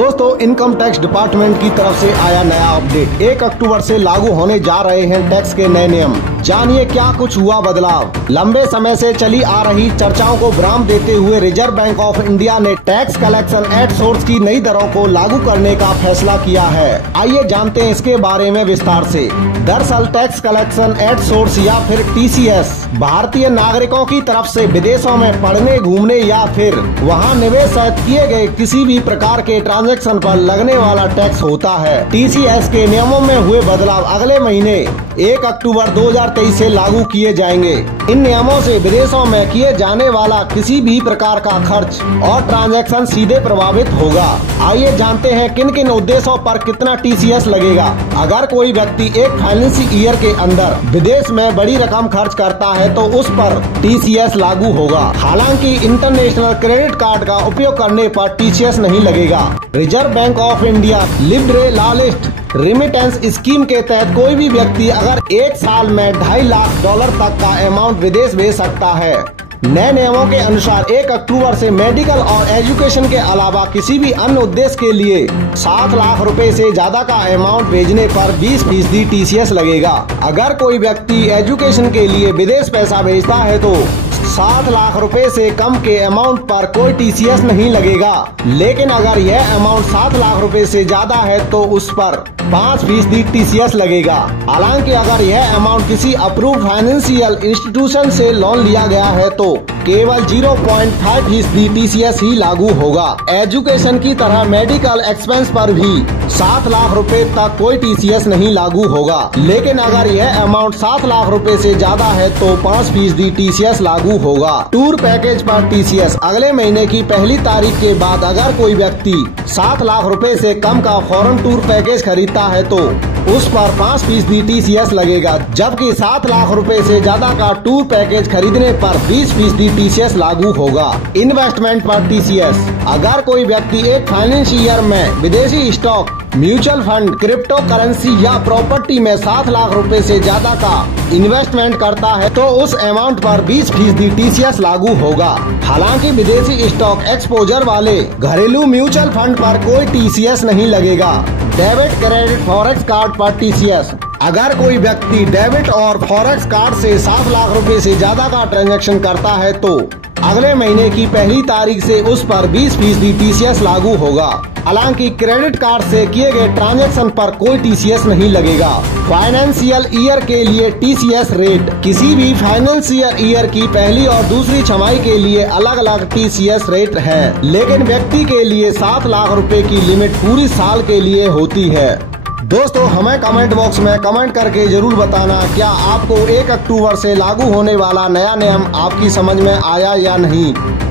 दोस्तों, income tax department की तरफ से आया नया अपडेट। 1 अक्टूबर से लागू होने जा रहे हैं टैक्स के नए नियम। जानिए क्या कुछ हुआ बदलाव। लंबे समय से चली आ रही चर्चाओं को विराम देते हुए रिजर्व बैंक ऑफ इंडिया ने टैक्स कलेक्शन एट सोर्स की नई दरों को लागू करने का फैसला किया है। आइए जानते हैं इसके बारे में विस्तार से। दरअसल टैक्स कलेक्शन एट सोर्स या फिर TCS भारतीय नागरिकों की तरफ से विदेशों में पढ़ने, घूमने या फिर वहां निवेश किए गए किसी भी प्रकार के ट्रांजैक्शन पर लगने वाला टैक्स होता है। TCS के नियमों में हुए बदलाव अगले महीने 1 अक्टूबर 2023 से लागू किए जाएंगे। इन नियमों से विदेशों में किए जाने वाला किसी भी प्रकार का खर्च और ट्रांजैक्शन सीधे प्रभावित होगा। आइए जानते हैं किन किन उद्देश्यों पर कितना TCS लगेगा। अगर कोई व्यक्ति एक फाइनेंशियल ईयर के अंदर विदेश में बड़ी रकम खर्च करता है तो उस पर TCS लागू होगा। हालांकि इंटरनेशनल क्रेडिट कार्ड का उपयोग करने पर TCS नहीं लगेगा। Reserve Bank of India liberalised remittance scheme के तहत कोई भी व्यक्ति अगर एक साल में $2.5 लाख तक का अमाउंट विदेश भेज सकता है। नए नियमों के अनुसार 1 अक्टूबर से मेडिकल और एजुकेशन के अलावा किसी भी अन्य उद्देश्य के लिए 7 लाख रुपए से ज्यादा का अमाउंट भेजने पर 20% TCS लगेगा। अगर कोई व्यक्ति एजुकेशन के लिए विदेश पैसा भेजता है तो 7 लाख रुपए से कम के अमाउंट पर कोई TCS नहीं लगेगा। लेकिन अगर यह अमाउंट 7 लाख रुपए से ज्यादा है तो उस पर 5% TCS लगेगा। हालांकि अगर यह अमाउंट किसी अप्रूव फाइनेंशियल इंस्टीट्यूशन से लोन लिया गया है तो केवल 0.5% TCS ही लागू होगा। एजुकेशन की तरह मेडिकल एक्सपेंस पर भी 7 लाख रुपए तक कोई TCS नहीं लागू होगा। लेकिन अगर यह अमाउंट 7 लाख रुपए से ज्यादा है तो 5% TCS लागू होगा। टूर पैकेज पर TCS अगले महीने की पहली तारीख के बाद अगर कोई व्यक्ति 7 लाख रुपए से कम का फॉरेन टूर पैकेज खरीदता है तो उस पर 5% TCS लगेगा, जबकि 7 लाख रुपए से ज्यादा का टूर पैकेज खरीदने पर 20% TCS लागू होगा। इन्वेस्टमेंट पर TCS अगर कोई व्यक्ति एक फाइनेंशियल ईयर में विदेशी stock, mutual fund, crypto currency या प्रॉपर्टी में 7 लाख रुपए से ज्यादा का इन्वेस्टमेंट करता है तो उस अमाउंट पर 20% TCS लागू होगा। हालांकि विदेशी स्टॉक एक्सपोजर वाले घरेलू म्यूचुअल फंड पर कोई TCS नहीं लगेगा। डेबिट, क्रेडिट, फॉरेक्स कार्ड पर TCS अगर कोई व्यक्ति डेबिट और फॉरेक्स कार्ड से 7 लाख रुपए से ज्यादा का ट्रांजैक्शन करता है तो अगले महीने की पहली तारीख से उस पर 20% TCS लागू होगा। हालांकि क्रेडिट कार्ड से किए गए ट्रांजैक्शन पर कोई TCS नहीं लगेगा। फाइनेंशियल ईयर के लिए TCS रेट किसी भी फाइनेंशियल ईयर की पहली और दूसरी छमाही के लिए अलग अलग TCS रेट है, लेकिन व्यक्ति के लिए 7 लाख रुपए की लिमिट पूरी साल के लिए होती है। दोस्तों, हमें कमेंट बॉक्स में कमेंट करके जरूर बताना क्या आपको 1 अक्टूबर से लागू होने वाला नया नियम आपकी समझ में आया या नहीं।